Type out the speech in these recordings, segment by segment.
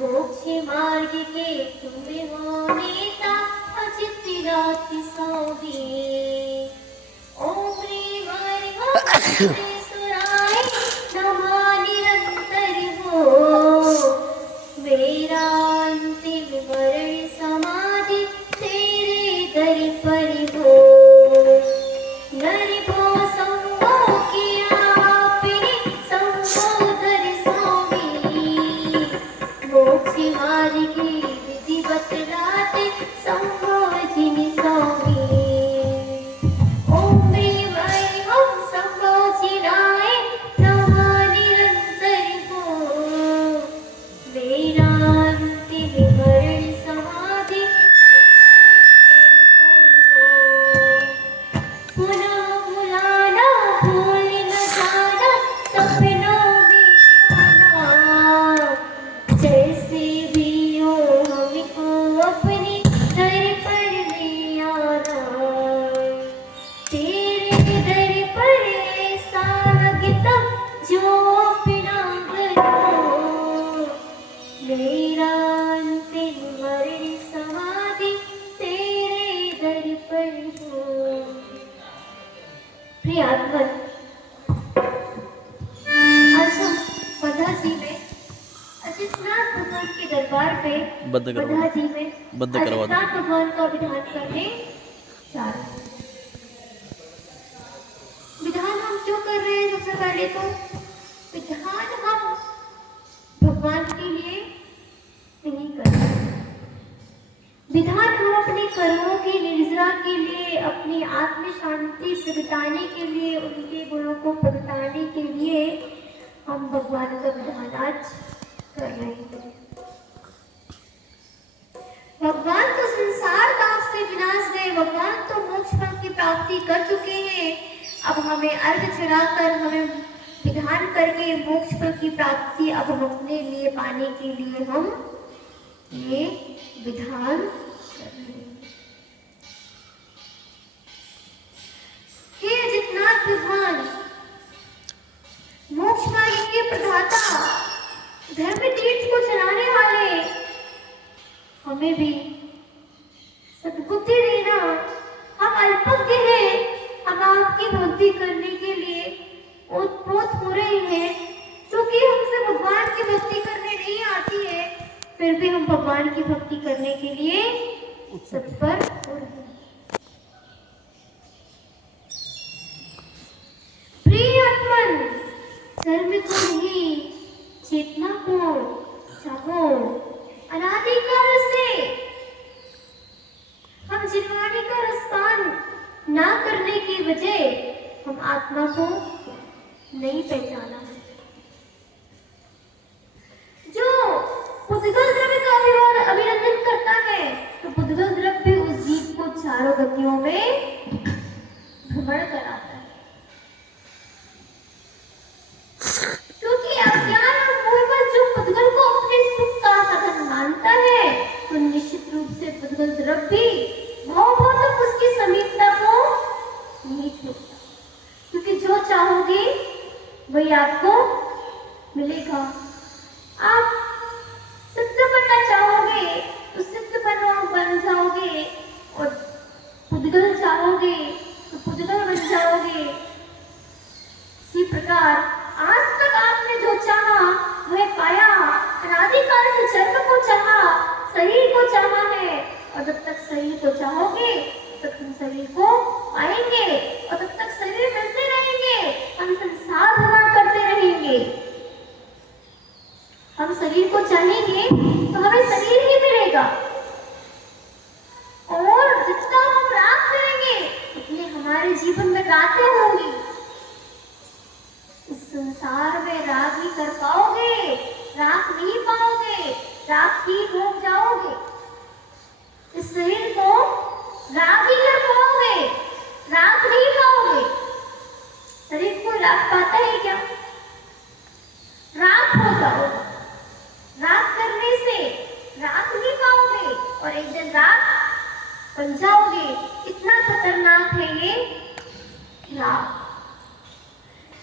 मोक्ष मार्ग के तुम हो नेता, अचित रात सोगे। ओम ह्रीं हरिं ओम सुराय नमः निरंतर हो। मेरा अंतिम मरण समाधि तेरे दर पर हो। नर को संगो किया आपने, संगोदर स्वामी। मोक्ष मार्ग की विधि बतलाते, संगो जिन स्वामी। ओम ह्रीं हरिं ओम संगो चिराय नमः निरंतर हो। मेरा अंतिम मरण समाधि पुनः बुलाना भूल न जाना, सपनों में आना। जैसे भी हो हमको अपने दर पर ले आना। तेरे दर पर ऐसा लगता जो अपना घर हो। मेरा अंतिम मरण समाधि तेरे दर पर हो। प्रिय आत्मन, आज हम बद्धा जी में अजितनाथ भगवान के दरबार पे बद्धा जी में अजितनाथ भगवान का विधान करने जा रहे हैं। विधान हम क्यों कर रहे हैं? सबसे पहले तो विधान हम भगवान के लिए नहीं कर रहे। विधान हम अपने कर्मों की निर्जरा के लिए, अपनी आत्म शांति प्रगटाने के लिए, उनके गुणों को प्रगटाने के लिए हम भगवान का विधान आज कर रहे हैं। भगवान तो संसार ताप से विनाश गए, भगवान तो मोक्ष फल की प्राप्ति कर चुके हैं। अब हमें अर्घ चढ़ाकर, हमें विधान करके मोक्ष फल की प्राप्ति अब हम अपने लिए पाने के लिए हम ये विधान कर रहे हैं। हे अजितनाथ भगवान, मोक्ष मार्ग के प्रदाता, धर्म तीर्थ को चलाने वाले, हमें भी सद्बुद्धि देना। हम अल्पज्ञ हैं, हम आपकी भक्ति करने के लिए ओतप्रोत हो रहे हैं, क्योंकि हमसे भगवान की भक्ति करने नहीं आती है, फिर भी हम भगवान की भक्ति करने के लिए तत्पर हो रहे हैं। प्रिय आत्मन, धर्म को नहीं, चेतना को चाहो। अनादिकाल से हम जिनवाणी का रसपान ना करने की वजह हम आत्मा को नहीं पहचाना। जो पुद्गल द्रव्य का अभिनंदन करता है, तो पुद्गल द्रव्य उस जीव को चारों गतियों में भ्रमण कराता है। क्योंकि अज्ञान और मोहवश जो पुद्गल को अपने सुख का साधन मानता है, तो निश्चित रूप से पुद्गल द्रव्य भाव तक उसकी समीपता को नहीं छोड़ता। क्योंकि जो चाहोगे वही आपको मिलेगा। आप सिद्ध बनना चाहोगे तो सिद्ध बन जाओगे, और पुद्गल चाहोगे तो पुद्गल बन जाओगे। इसी प्रकार आज तक आपने जो चाहा वह पाया। अनादिकाल से जन्म को चाहा, शरीर को चाहा है, और जब तक शरीर को चाहोगे तब तक हम शरीर को पाएंगे, और तब तक शरीर मिलते रहेंगे, हम संसार भ्रमण करते रहेंगे। हम शरीर को चाहेंगे तो हमें शरीर ही मिलेगा, और जितना हम राग करेंगे उतने हमारे जीवन में रातें होंगी। इस संसार में राग ही कर पाओगे, राग नहीं पाओगे, राग ही भोग जाओगे। इस शरीर को राग ही कर पाओगे, राग नहीं पाओगे। शरीर को राग पाता है क्या? राग हो जाओगे, राग करने से राग नहीं पाओगे, और एक दिन राग बन जाओगे। इतना खतरनाक है ये राग।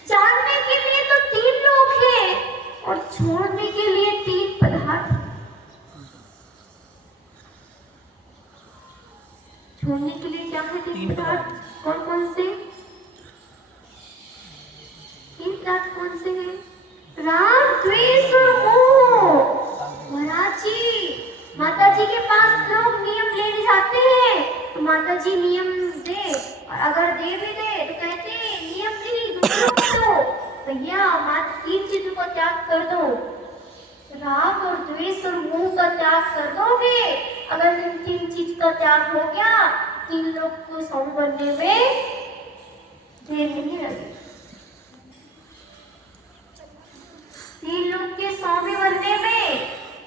जानने के लिए तो 3 लोग हैं, और छोड़ने के लिए 3 पदार्थ। छोड़ने के लिए क्या है 3 पदार्थ? कौन कौन से? 3 पदार्थ कौन से हैं? राग, द्वेष और मोह। महाराज जी, माता जी के पास लोग नियम लेने जाते हैं तो माता जी नियम दे, और अगर दे भी दे तो कहते हैं नियम नहीं, दूसरों को दो। भैया मात्र 3 चीजों का त्याग कर दो, राग और द्वेष और मोह का त्याग कर दोगे। अगर इन 3 चीज का त्याग हो गया, 3 लोग को सौंप बनने में देर नहीं लगेगी। 3 लोग के स्वामी बनने में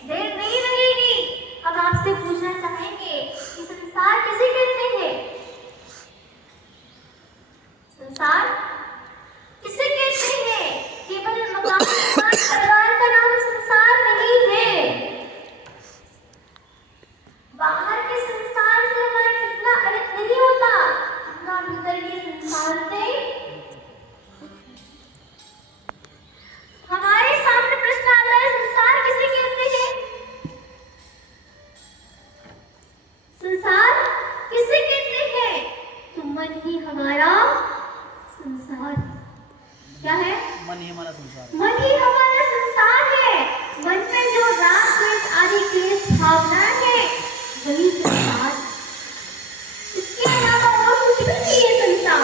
देर नहीं लगेगी। अब आपसे पूछना चाहेंगे कि संसार किसे कहते हैं? संसार किसे कहते हैं? केवल मकान परिवार का नाम संसार नहीं है। बाहर के संसार से हमारा कितना अर्थ नहीं होता, कितना भीतर के संसार से हमारे सामने प्रश्न आता है, संसार किसे कहते हैं? संसार किसे कहते हैं? तो मन ही हमारा संसार। क्या है? मन ही हमारा संसार। मन ही हमारा संसार है। मन में जो राग द्वेष आदि क्लेश भावना है वही संसार। इसके अलावा और कुछ भी नहीं है संसार।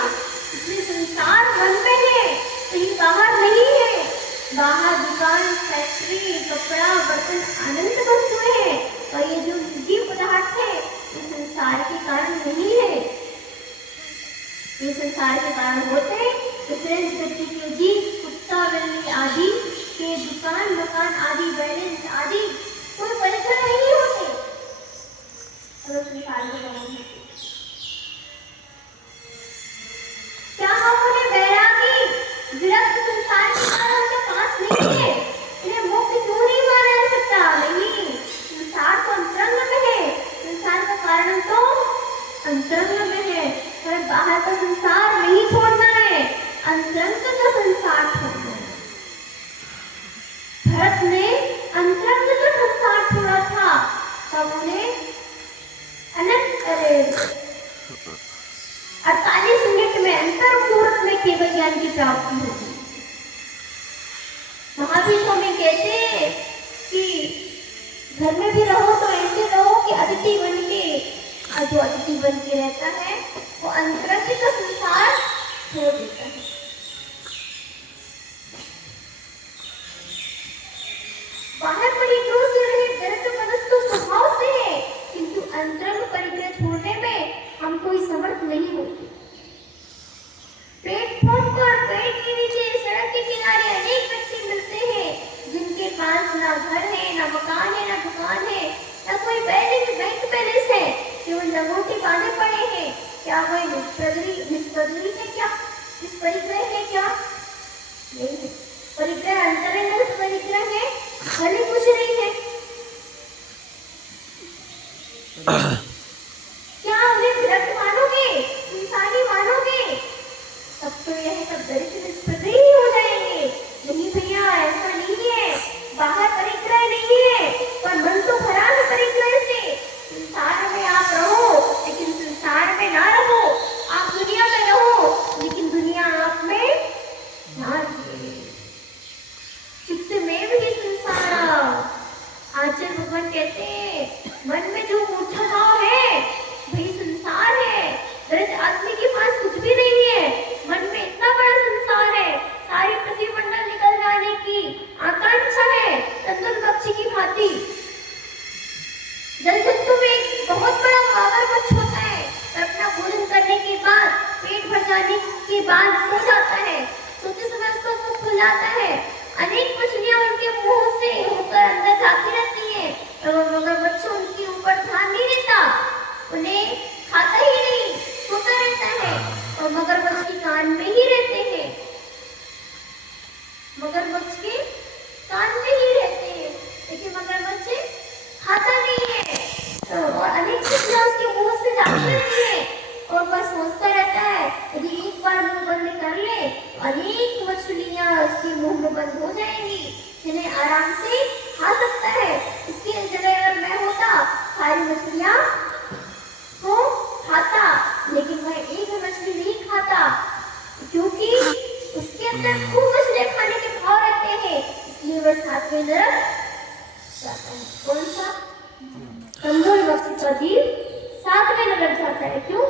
इसलिए संसार मन में है, कहीं बाहर नहीं है। बाहर दुकान, फैक्ट्री, कपड़ा, बर्तन आनंद वस्तुएं हैं, और ये जो जीव पदार्थ है ये संसार के कारण नहीं है। ये संसार के कारण होते हैं। व्यक्ति के जीव, कुत्ता, बिल्ली आदि के दुकान, मकान आदि, बैलेंस आदि कोई परिचय नहीं होते अगर संसार के कारण होते। क्या हम उन्हें बैरागी, विरक्त संसार के कारण उनके पास नहीं है? इन्हें मुक्त क्यों नहीं माना जा सकता? नहीं, संसार तो अंतरंग में है। संसार का कारण तो अंतरंग में है। हमें बाहर का संसार नहीं छोड़ना है, अंतरंग का संसार छोड़ना है। भरत ने अंतरंग का संसार छोड़ा था, तब उन्हें अनंत 48 मिनट में अंतर मुहूर्त में केवल ज्ञान की प्राप्ति होगी। महावीर स्वामी कहते हैं कि घर में भी रहो तो ऐसे रहो कि अतिथि बन के, और जो अतिथि बन के रहता है वो अंतरंग का संसार छोड़ देता है। बाहर परिग्रह से रहे व्यर्थ मनस तो स्वभाव से है, किंतु अंतरंग परिग्रह छोड़ने में हम कोई समर्थ नहीं होते। प्लेटफॉर्म पर, पेड़ के नीचे, सड़क के किनारे अनेक व्यक्ति मिलते हैं जिनके पास ना घर है, ना मकान है, ना दुकान है, ना कोई बैंक बैलेंस है, केवल लंगोटी बांधे पड़े हैं। क्या वह निष्परिग्रही है? क्या निष्परिग्रह है? क्या नहीं है। परिग्रह अंतरंग परिग्रह है, भले कुछ नहीं है। क्या उन्हें विरक्त मानोगे, इंसानी मानोगे, तब तो यह सब दरिद्र निष्परिग्रही ही हो जाएंगे। नहीं भैया, ऐसा नहीं है। बाहर परिग्रह नहीं है, पर मन तो भरा है परिग्रह से। संसार में आप रहो, लेकिन संसार में ना रहो। आप दुनिया में रहो, लेकिन दुनिया आप में ना रहे। चित्त में भी संसार। आचार्य भगवान कहते हैं, मन में जो मूर्छा भाव है वही संसार है। दरिद्र आदमी के पास कुछ भी नहीं है, मन में इतना बड़ा संसार है, सारी पृथ्वी मंडल निकल जाने की आकांक्षा है, तंदुल पक्षी की भांति। जल जंतु में एक बहुत बड़ा मगरमच्छ होता है, पर अपना भोजन करने के बाद, पेट भर जाने के बाद सो जाता है। सोते समय उसका मुंह खुल जाता है। अनेक मछलियां उनके मुंह से होकर अंदर जाती रहती हैं, और मगरमच्छ उनके ऊपर ध्यान नहीं देता, उन्हें खाता ही नहीं, सोता रहता है, और मगरमच्छ के कान में ही रहते हैं। मगरमच्छ के कान में ही रहते हैं, लेकिन मगरमच्छ खाता नहीं है। और अनेक मछलियां उसके मुंह से जाती रहती है, और वह सोचता रहता है यदि एक बार मुंह बंद कर ले, अनेक मछलियां उसके मुंह में बंद हो जाएंगी, जिन्हें आराम से खा सकता है। इसकी जगह अगर मैं होता, सारी मछलियां को खाता अंदर खूब मछलियां खाने के भाव रहते हैं, इसलिए वह सातवें नरक जाता है। कौन सा? कमजोर व्यक्ति का जीव सातवें नरक जाता है। क्यों?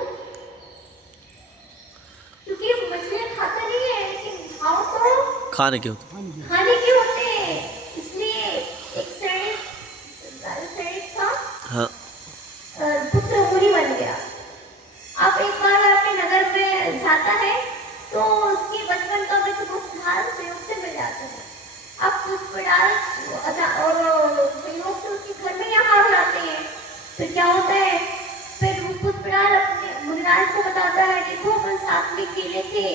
क्योंकि मछलियां खाता नहीं है, लेकिन भाव तो खाने के खाने के होते हैं। इसलिए एक सैनिक था, हाँ पुत्र मुनि बन गया। अब एक बार अपने नगर में जाता है तो उसके बचपन का मित्र पुष्पलाल प्रयोग से मिल जाता है। अब पुष्पलाल और प्रयोग से उसके घर में यहाँ आ जाते हैं। फिर क्या होता है, फिर पुष्पलाल अपने मुनिराज को बताता है, देखो अपन साथ में खेले थे।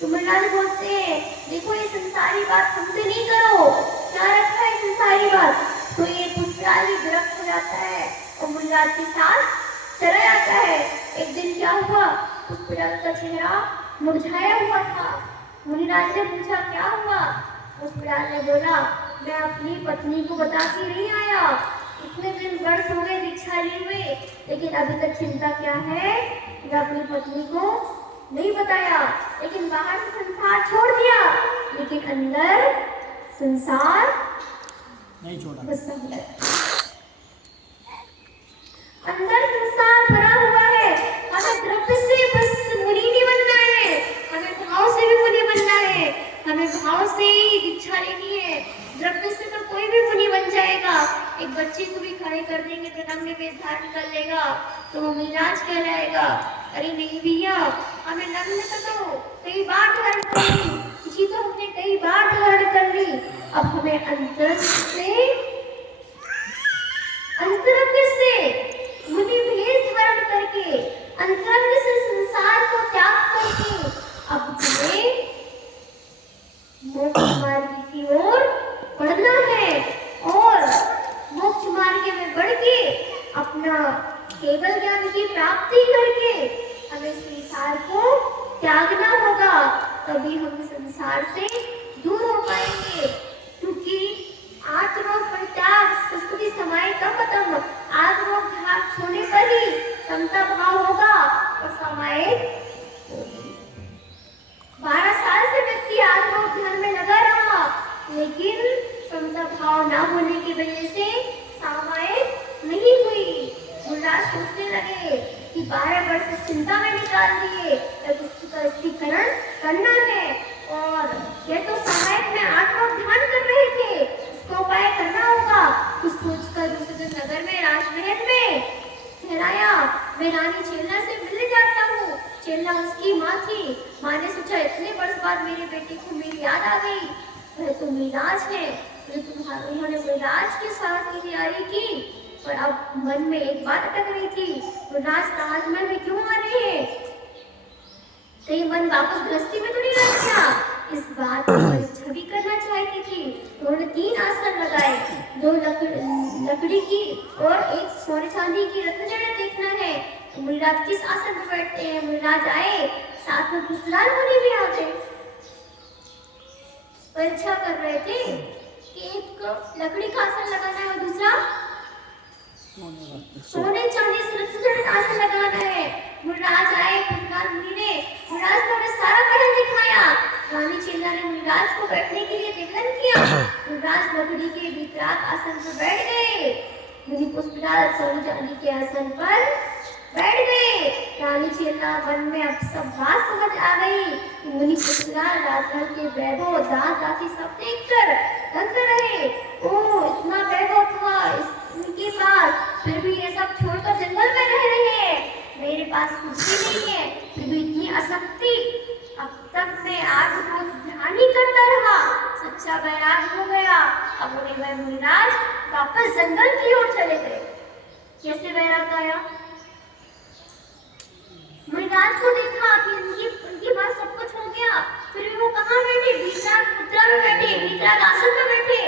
तो मुनिराज बोलते हैं, देखो ये संसारी बात हमसे नहीं करो, क्या रखा है संसारी बात। तो ये पुष्पलाल भी विरक्त हो जाता है और मुनिराज के साथ चला जाता है। एक दिन क्या हुआ, पुष्पलाल का चेहरा मुरझाया हुआ था। मुनिराज ने पूछा, क्या हुआ? पुष्पलाल ने बोला, मैं अपनी पत्नी को बता के नहीं आया, इतने दिन वर्ष हो गए दीक्षा लिए हुए, लेकिन अभी तक चिंता क्या है, मैं अपनी पत्नी को नहीं बताया। लेकिन बाहर से संसार छोड़ दिया, लेकिन अंदर संसार नहीं छोड़ा। बस अंदर संसार भरा हुआ है। हमें द्रव्य से बस मुनि नहीं बनना है, हमें भाव से भी मुनि बनना है। हमें भाव से ही दीक्षा लेनी है। द्रव्य से तो कोई भी मुनि बन जाएगा। एक बच्चे को भी खड़े कर देंगे तो नग्न वेश धारण कर लेगा तो वो मुनिराज कहलाएगा। अरे नहीं भैया, हमें नग्न तो कई बार धारण कर ली, किसी तो हमने कई बार धारण कर ली। अब हमें अंतरंग से मुनि भेष धारण करके, अंतरंग से संसार को त्याग करके अब हमें मोक्ष मार्ग की ओर बढ़ना है और मोक्ष मार्ग में बढ़ के अपना केवल ज्ञान की प्राप्ति करके हमें संसार को त्यागना होगा। तभी हम संसार से दूर हो पाएंगे। क्योंकि आत्मरोग परित्याग संस्कृति समाये तम तम, आत्मरोग भाग छोड़ने पर ही समता भाव होगा और समाये। 12 साल से व्यक्ति आत्मरोग ध्यान में लगा रहा, लेकिन समता भाव न होने की वजह से समाये नहीं हुई। मुनिराज सोचने लगे कि 12 वर्ष चिंता में निकाल दिए, अब उसका स्थिरीकरण करना है। और ये तो सहायक में आत्मरोग ध्यान कर रहे थे, इसका उपाय करना होगा। कुछ सोचकर दूसरे दिन नगर में राजमहल में ठहराया। मैं रानी चेल्ला से मिलने जाता हूँ। चेल्ला उसकी माँ थी। माँ ने सोचा, इतने वर्ष बाद मेरे बेटे को मेरी याद आ गई, वह तो मुनिराज है। उन्होंने मुनिराज के साथ की तैयारी की, पर अब मन में एक बात अटक रही थी, मुनिराज राजमहल में क्यों आ रहे हैं? कहीं मन वापस गृहस्थी में तो नहीं लग गया? इस बात की परीक्षा भी करना चाहती थी। उन्होंने 3 आसन लगाए, 2 लकड़ी की और एक सोने चांदी की रत्न जड़ा देखना है। तो मुनिराज किस आसन पर बैठते हैं? मुनिराज आए, साथ में पुष्पलाल मुनि भी आ गए। परीक्षा कर रहे थे कि एक लकड़ी का आसन लगाना है और दूसरा सोने चांदी से रत्न जड़ित आसन लगाना है। मुनिराज आए, पुष्पलाल मुनि ने मुनिराज को सारा पहल दिखाया। रानी चेल्ला ने मुनिराज को बैठने के लिए निवेदन किया। मुनिराज लकड़ी के विकराल आसन पर बैठ गए। मुनि पुष्पलाल सोने चांदी के आसन पर बैठ गए। रानी चेल्ला मन में अब सब बात समझ आ गई। मुनि पुष्पलाल राजमहल के वैभव दास दासी सब देखकर दंग रहे। ओ, इतना वैभव था इनके पास, फिर भी ये सब छोड़कर जंगल में रह रहे हैं। मेरे पास कुछ भी नहीं है, फिर भी इतनी आसक्ति। अब तक मैं आज रोज ध्यान ही करता रहा, सच्चा वैराग हो गया। अब उन्हें वह मुनिराज वापस जंगल की ओर चले गए। कैसे वैराग आया? मुनिराज को देखा कि उनकी पास सब कुछ हो गया, फिर वो कहाँ बैठे? विकराल मुद्रा में बैठे, विकराल आसन में बैठे,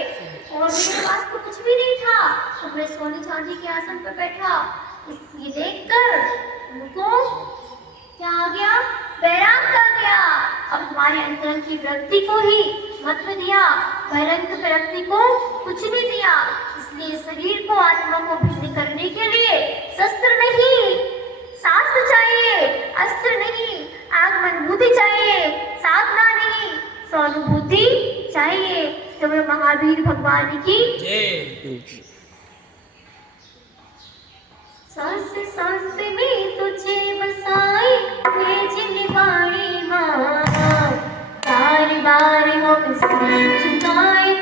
और मेरे पास तो कुछ भी नहीं था। अब मैं सोने चांदी के आसन पर बैठा। ये देखकर उनको क्या आ गया? वैराग आ गया। अब हमारे अंतरंग की वृत्ति को ही महत्व दिया, बहिरंग वृत्ति को कुछ नहीं दिया। इसलिए शरीर को, आत्मा को भिन्न करने के लिए शस्त्र नहीं, शास्त्र चाहिए, अस्त्र नहीं, आगमन बुद्धि चाहिए, साधना नहीं, सहानुभूति चाहिए। तो मैं महावीर भगवान की जय। सांस सांस में तुझे बसाए भेज निभाए माँ, बार बार हम सांस चुकाए